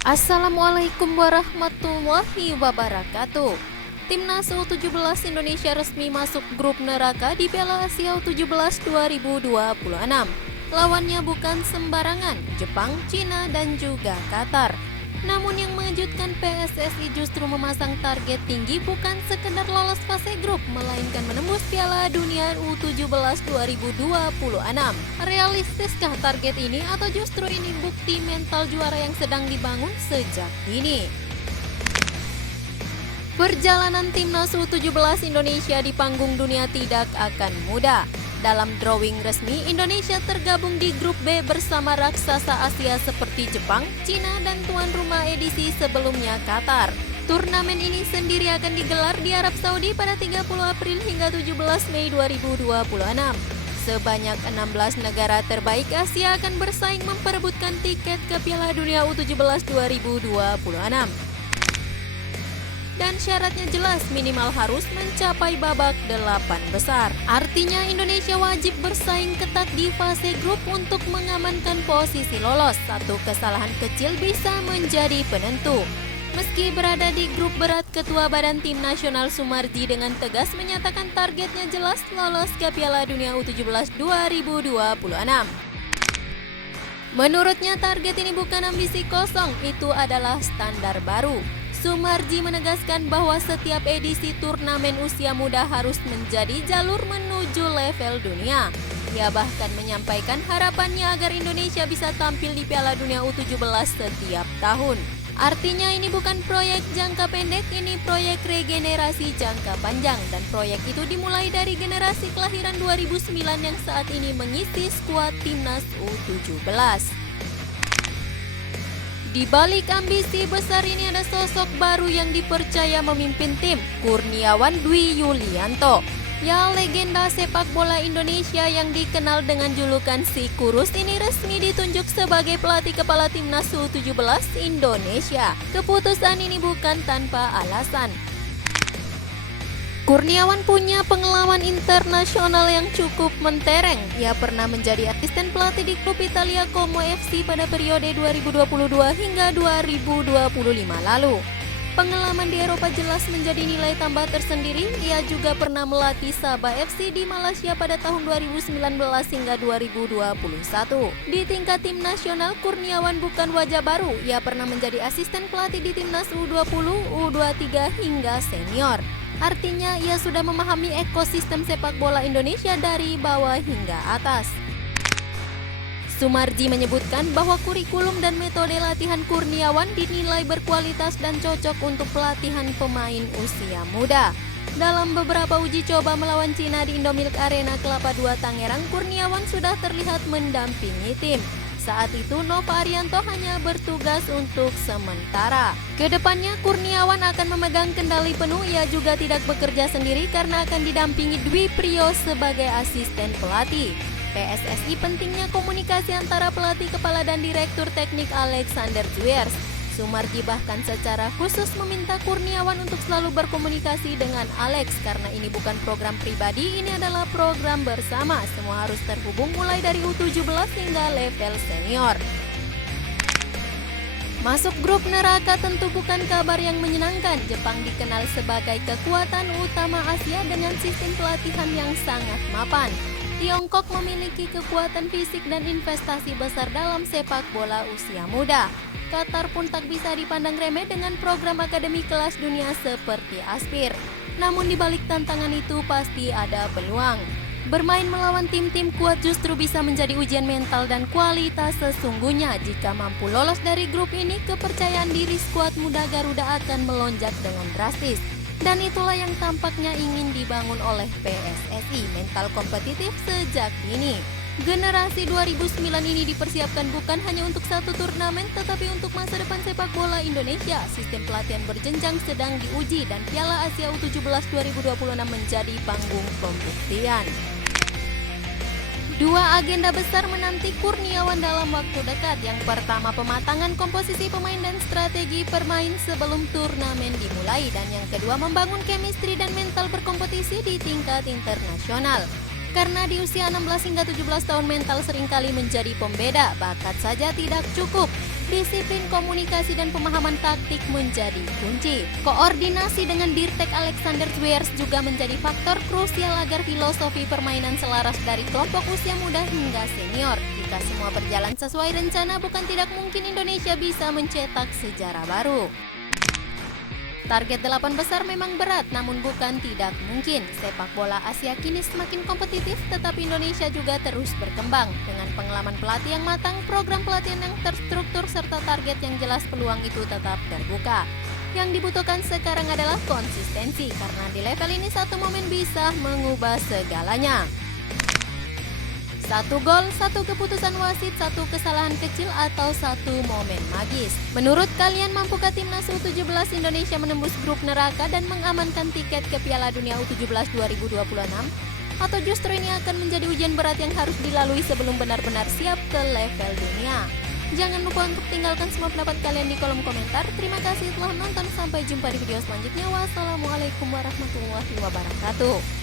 Assalamualaikum warahmatullahi wabarakatuh. Timnas U17 Indonesia resmi masuk grup neraka di Piala Asia U17 2026. Lawannya bukan sembarangan, Jepang, Cina, dan juga Qatar. Namun yang mengejutkan, PSSI justru memasang target tinggi, bukan sekedar lolos fase grup, melainkan menembus Piala Dunia U17 2026. Realistiskah target ini, atau justru ini bukti mental juara yang sedang dibangun sejak dini? Perjalanan Timnas U17 Indonesia di panggung dunia tidak akan mudah. Dalam drawing resmi, Indonesia tergabung di grup B bersama raksasa Asia seperti Jepang, Cina, dan tuan rumah edisi sebelumnya Qatar. Turnamen ini sendiri akan digelar di Arab Saudi pada 30 April hingga 17 Mei 2026. Sebanyak 16 negara terbaik Asia akan bersaing memperebutkan tiket ke Piala Dunia U17 2026. Dan syaratnya jelas, minimal harus mencapai babak 8 besar. Artinya Indonesia wajib bersaing ketat di fase grup untuk mengamankan posisi lolos. Satu kesalahan kecil bisa menjadi penentu. Meski berada di grup berat, Ketua Badan Tim Nasional Sumarji dengan tegas menyatakan targetnya jelas, lolos ke Piala Dunia U17 2026. Menurutnya target ini bukan ambisi kosong, itu adalah standar baru. Sumarji menegaskan bahwa setiap edisi turnamen usia muda harus menjadi jalur menuju level dunia. Ia bahkan menyampaikan harapannya agar Indonesia bisa tampil di Piala Dunia U17 setiap tahun. Artinya ini bukan proyek jangka pendek, ini proyek regenerasi jangka panjang. Dan proyek itu dimulai dari generasi kelahiran 2009 yang saat ini mengisi skuad Timnas U17. Di balik ambisi besar ini ada sosok baru yang dipercaya memimpin tim, Kurniawan Dwi Yulianto. Ya, legenda sepak bola Indonesia yang dikenal dengan julukan si kurus ini resmi ditunjuk sebagai pelatih kepala Timnas U17 Indonesia. Keputusan ini bukan tanpa alasan. Kurniawan punya pengalaman internasional yang cukup mentereng. Ia pernah menjadi asisten pelatih di klub Italia Como FC pada periode 2022 hingga 2025 lalu. Pengalaman di Eropa jelas menjadi nilai tambah tersendiri. Ia juga pernah melatih Sabah FC di Malaysia pada tahun 2019 hingga 2021. Di tingkat tim nasional, Kurniawan bukan wajah baru. Ia pernah menjadi asisten pelatih di Timnas U20, U23 hingga senior. Artinya ia sudah memahami ekosistem sepak bola Indonesia dari bawah hingga atas. Sumarji menyebutkan bahwa kurikulum dan metode latihan Kurniawan dinilai berkualitas dan cocok untuk pelatihan pemain usia muda. Dalam beberapa uji coba melawan Cina di Indomilk Arena Kelapa II Tangerang, Kurniawan sudah terlihat mendampingi tim. Saat itu Nova Arianto hanya bertugas untuk sementara. Kedepannya Kurniawan akan memegang kendali penuh. Ia juga tidak bekerja sendiri karena akan didampingi Dwi Priyo sebagai asisten pelatih. PSSI pentingnya komunikasi antara pelatih kepala dan direktur teknik Alexander Zwiers. Sumarji bahkan secara khusus meminta Kurniawan untuk selalu berkomunikasi dengan Alex karena ini bukan program pribadi, ini adalah program bersama. Semua harus terhubung mulai dari U17 hingga level senior. Masuk grup neraka tentu bukan kabar yang menyenangkan. Jepang dikenal sebagai kekuatan utama Asia dengan sistem pelatihan yang sangat mapan. Tiongkok memiliki kekuatan fisik dan investasi besar dalam sepak bola usia muda. Qatar pun tak bisa dipandang remeh dengan program akademi kelas dunia seperti Aspir. Namun di balik tantangan itu pasti ada peluang. Bermain melawan tim-tim kuat justru bisa menjadi ujian mental dan kualitas sesungguhnya. Jika mampu lolos dari grup ini, kepercayaan diri skuad muda Garuda akan melonjak dengan drastis. Dan itulah yang tampaknya ingin dibangun oleh PSSI, mental kompetitif sejak dini. Generasi 2009 ini dipersiapkan bukan hanya untuk satu turnamen, tetapi untuk masa depan sepak bola Indonesia. Sistem pelatihan berjenjang sedang diuji dan Piala Asia U17 2026 menjadi panggung pembuktian. Dua agenda besar menanti Kurniawan dalam waktu dekat. Yang pertama, pematangan komposisi pemain dan strategi bermain sebelum turnamen dimulai. Dan yang kedua, membangun chemistry dan mental berkompetisi di tingkat internasional. Karena di usia 16 hingga 17 tahun mental seringkali menjadi pembeda, bakat saja tidak cukup. Disiplin komunikasi dan pemahaman taktik menjadi kunci. Koordinasi dengan Dirtek Alexander Zwiers juga menjadi faktor krusial agar filosofi permainan selaras dari kelompok usia muda hingga senior. Jika semua berjalan sesuai rencana, bukan tidak mungkin Indonesia bisa mencetak sejarah baru. Target 8 besar memang berat, namun bukan tidak mungkin. Sepak bola Asia kini semakin kompetitif, tetapi Indonesia juga terus berkembang. Dengan pengalaman pelatih yang matang, program pelatihan yang terstruktur, serta target yang jelas, peluang itu tetap terbuka. Yang dibutuhkan sekarang adalah konsistensi, karena di level ini satu momen bisa mengubah segalanya. Satu gol, satu keputusan wasit, satu kesalahan kecil, atau satu momen magis. Menurut kalian, mampukah timnas U17 Indonesia menembus grup neraka dan mengamankan tiket ke Piala Dunia U17 2026? Atau justru ini akan menjadi ujian berat yang harus dilalui sebelum benar-benar siap ke level dunia? Jangan lupa untuk tinggalkan semua pendapat kalian di kolom komentar. Terima kasih telah menonton, sampai jumpa di video selanjutnya. Wassalamualaikum warahmatullahi wabarakatuh.